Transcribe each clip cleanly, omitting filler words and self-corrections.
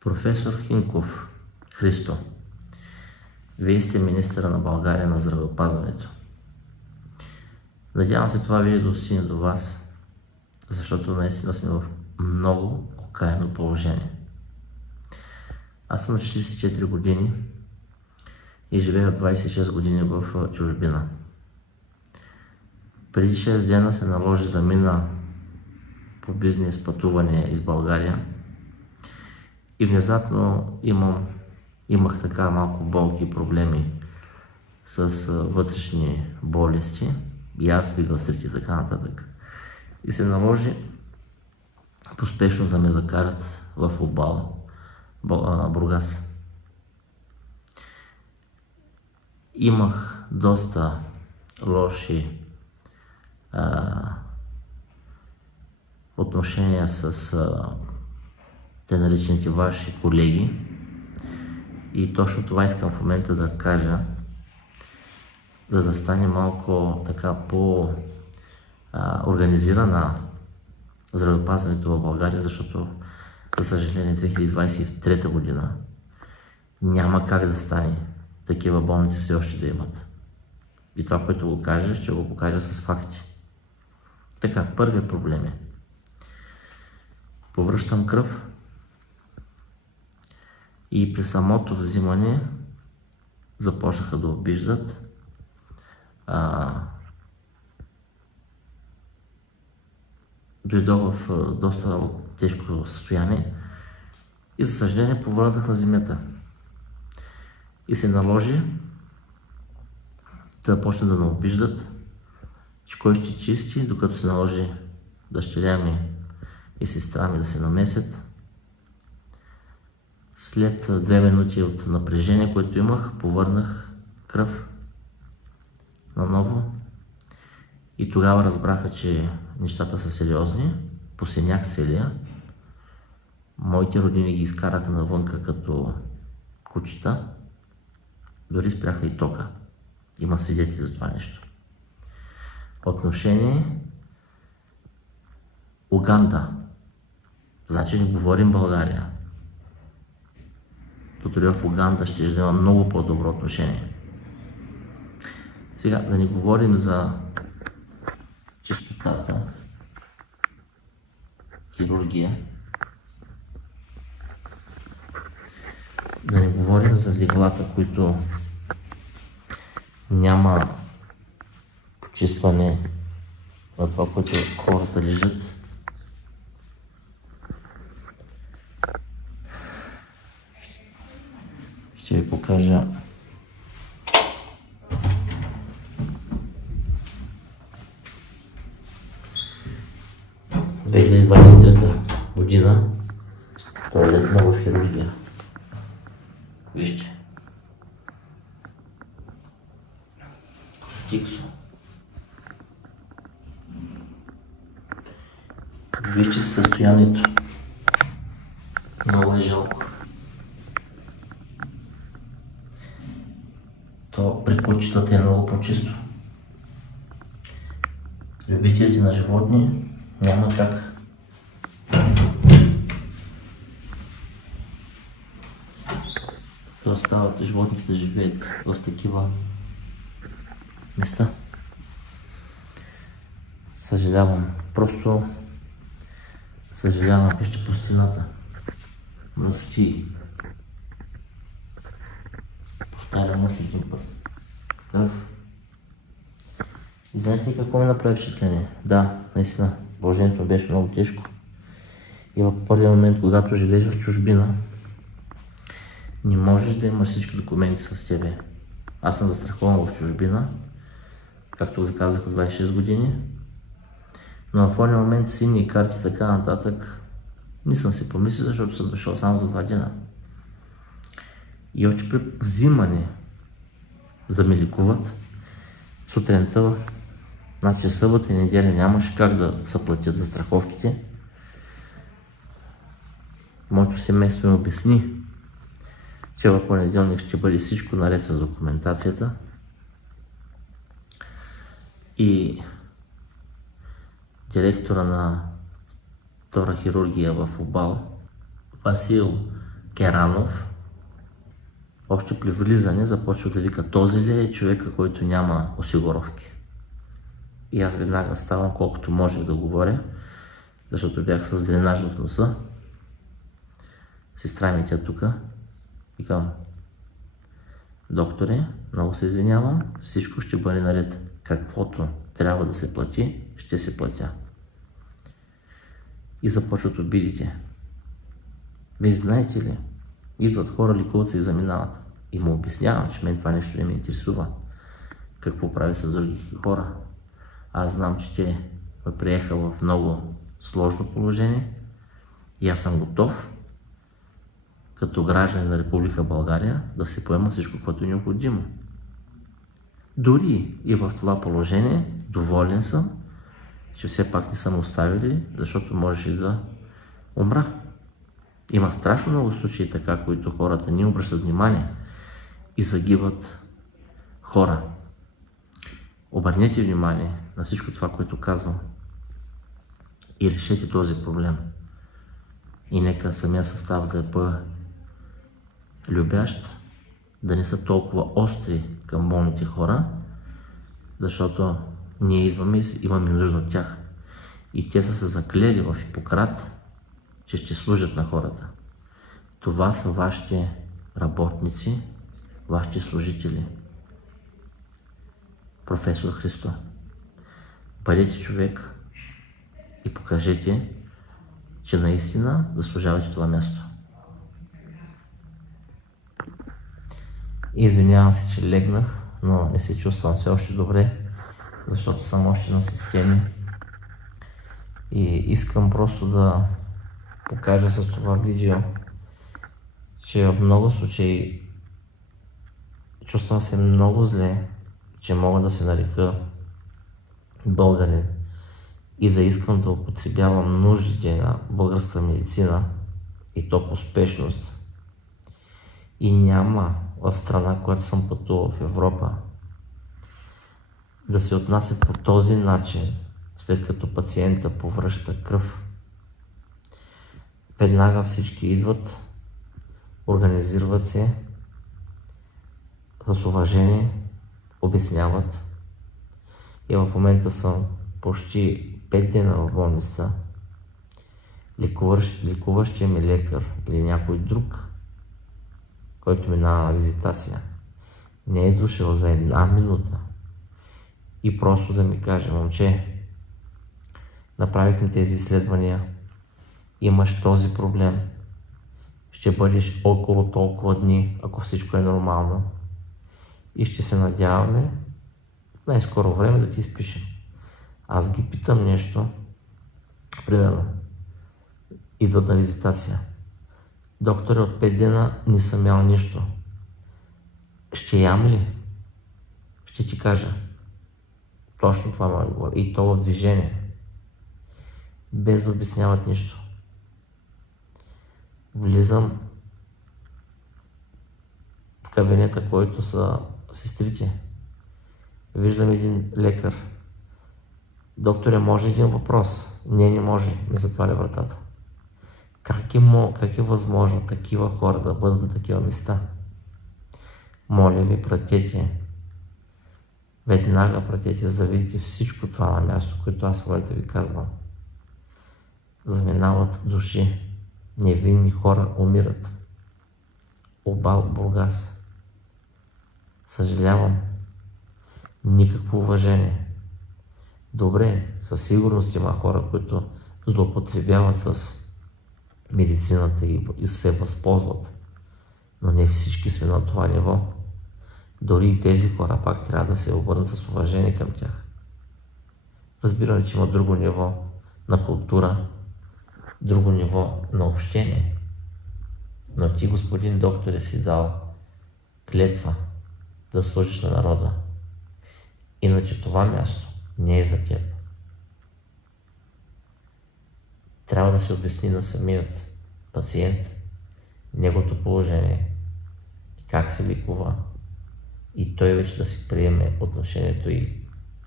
Професор Хинков Христо, Вие сте министъра на България на здравеопазването. Надявам се това видео да достигне до вас, защото наистина сме в много окаяно положение. Аз съм на 44 години и живея 26 години в чужбина. Преди 6 дена се наложи да мина по бизнес пътуване из България и внезапно имах така малко болки и проблеми с вътрешни болести, язви, гастрити и така нататък. И се наложи поспешно да ме закарат в УБАЛ, Бургас. Имах доста лоши отношения с те наречените ваши колеги и точно това искам в момента да кажа, за да стане малко така по-организирана здравеопазването в България, защото за съжаление 2023 година няма как да стане такива болници все още да имат. И това, което го кажа, ще го покажа с факти. Така, първият проблем е: повръщам кръв и при самото взимане започнаха да обиждат. Дойдох в доста тежко състояние и за съжаление повърнах на земята. И се наложи да почне да ме обиждат, че кой ще чисти, докато се наложи дъщеря ми и сестра ми да се намесят. След 2 минути от напрежение, което имах, повърнах кръв наново и тогава разбраха, че нещата са сериозни. Посинях целия. Моите родини ги изкараха навънка като кучета. Дори спряха и тока. Има свидетели за това нещо. Отношение Уганда. Значи не говорим България. Дори в Уганда ще има много по-добро отношение. Сега да не говорим за чистотата, хирургия. Да не говорим за леглата, които няма почистване на това, което хората лежат. Ще ви покажа в 2023 година туалетна в хирургия. Вижте. С тиксо. Вижте състоянието. Много е жалко. То при кучетата е много по-чисто. Любителите на животни няма как. Да остават животните да живеят в такива места. Съжалявам. Просто съжалявам. Вижте пустината. Мръсти. Повтарям още един път. Кръв. И знаете ли какво ми направи впечатление? Да, наистина, положението ми беше много тежко. И в първия момент, когато живееш в чужбина, не можеш да имаш всички документи с тебе. Аз съм застрахован в чужбина, както ви казах, от 26 години. Но в първия момент сини карти и така нататък не съм си помислил, защото съм дошъл само за 2 дена. И още при взимане да ме лекуват, сутринта, значи събота и неделя нямаше как да се платят застраховките. Моето семейство ми обясни, че в понеделник ще бъде всичко наред с документацията. И директора на втора хирургия в УБАЛ, Васил Керанов, още при влизане започва да вика: този ли е човека, който няма осигуровки? И аз веднага ставам, колкото можех да говоря, защото бях с дренаж в носа. Сестра ми тя тук. Викам: докторе, много се извинявам, всичко ще бъде наред. Каквото трябва да се плати, ще се платя. И започват обидите. Вие знаете ли, идват хора, лекуват се и заминават. И му обяснявам, че мен това нещо не ме интересува. Какво прави с други хора? Аз знам, че те ме приеха в много сложно положение и аз съм готов, като гражданин на Република България, да се поема всичко, което е необходимо. Дори и в това положение, доволен съм, че все пак не са ме оставили, защото можеше да умра. Има страшно много случаи така, които хората не обръщат внимание и загиват хора. Обърнете внимание на всичко това, което казвам, и решете този проблем. И нека самия състав да е по-любящ, да не са толкова остри към болните хора, защото ние идваме и имаме нужда от тях. И те са се заклели в Хипократ, че ще служат на хората. Това са вашите работници, вашите служители. Професор Христо, бъдете човек и покажете, че наистина заслужавате това място. Извинявам се, че легнах, но не се чувствам все още добре, защото съм още на системи. И искам просто да покажа с това видео, че в много случаи чувствам се много зле, че мога да се нарека българин и да искам да употребявам нуждите на българска медицина и то по спешност. И няма в страна, която съм пътувал в Европа, да се отнася по този начин, след като пациента повръща кръв. Веднага всички идват, организират се с уважение, обясняват. И в момента съм почти 5 дена в болница. Лекуващия ми лекар или някой друг, който минава на визитация, не е дошъл за 1 минута и просто да ми каже: момче, направихме тези изследвания, имаш този проблем, ще бъдеш около толкова дни, ако всичко е нормално, и ще се надяваме в най-скоро време да ти изпишем. Аз ги питам нещо, примерно, идват на визитация: докторе, от 5 дена не съм ял нищо, ще ям ли? Ще ти кажа. Точно това ме говори. И то в движение, без да обясняват нищо. Влизам в кабинета, който са сестрите. Виждам един лекар. Докторе, може един въпрос? Не може. Ми затваря вратата. Как е възможно такива хора да бъдат на такива места? Моля ви, пратете. Веднага пратете, за да видите всичко това на място, което аз своята ви казвам. Заминават души. Невинни хора умират. Обал, Бургас. Съжалявам. Никакво уважение. Добре, със сигурност има хора, които злоупотребяват с медицината и се възползват. Но не всички сме на това ниво. Дори и тези хора пак трябва да се обърнат с уважение към тях. Разбирам, че има друго ниво на култура, друго ниво на общение. Но ти, господин доктор, си дал клетва да служиш на народа. Иначе това място не е за теб. Трябва да се обясни на самият пациент неговото положение, как се лекува, и той вече да си приеме отношението и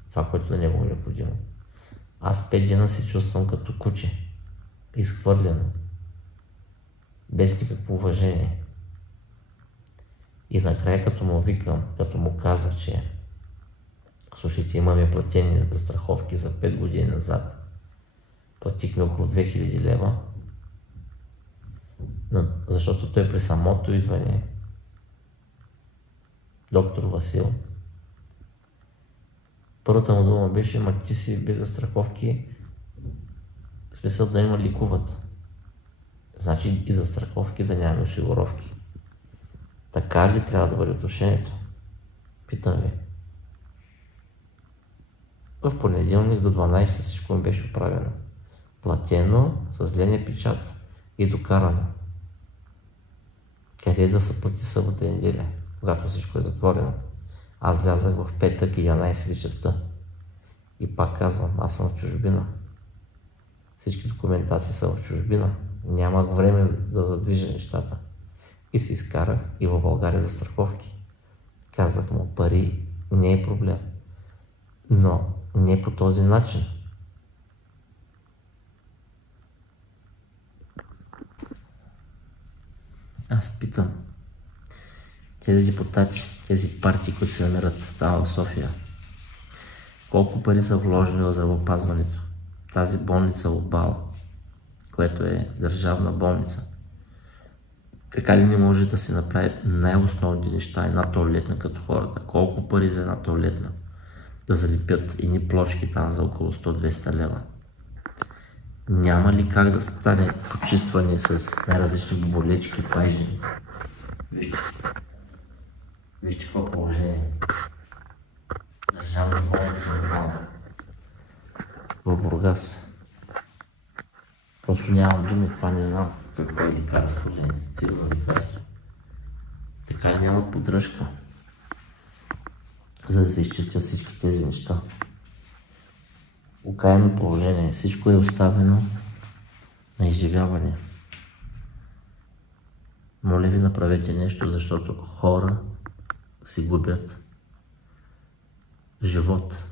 това, което на него е необходимо. Аз 5 дена се чувствам като куче, изхвърлено. без никакво уважение. И накрая, като му викам, като му казах, че слушайте, имаме платени застраховки за 5 години назад, платихме около 2000 лева, защото той при самото идване, доктор Васил, първата му дума беше: ма ти си без застраховки, в смисъл да има лекуват. Значи и застраховки да нямаме осигуровки. Така ли трябва да бъде отношението? Питам ви. В понеделник до 12 всичко ми беше оправено. Платено, с зеления печат и докарано. Къде да се плати събота и неделя, когато всичко е затворено? Аз влязах в петък 11 вечерта. И пак казвам, аз съм в чужбина. Всички документации са в чужбина. Нямах време да задвижа нещата. И се изкарах и в България застраховки. Казах му, пари не е проблем. Но не по този начин. Аз питам тези депутати, тези партии, които се намират там в София, колко пари са вложени в здравеопазването? Тази болница в БАЛ, което е държавна болница, така ли не може да се направи най-основните неща, една тоалетна като хората? Колко пари за една тоалетна? Да залепят едни плочки там за около 100-200 лева. Няма ли как да стане почистване с най-различни болечки, пайжени? Вижте какво положение. Държавна болница в Бургас. Просто нямам думи, това не знам какво е лекарство. Сигурно лекарство. Така ли нямат поддръжка, за да се изчистят всички тези неща? Окаяно положение. Всичко е оставено на изживяване. Моля ви, направете нещо, защото хора си губят живот.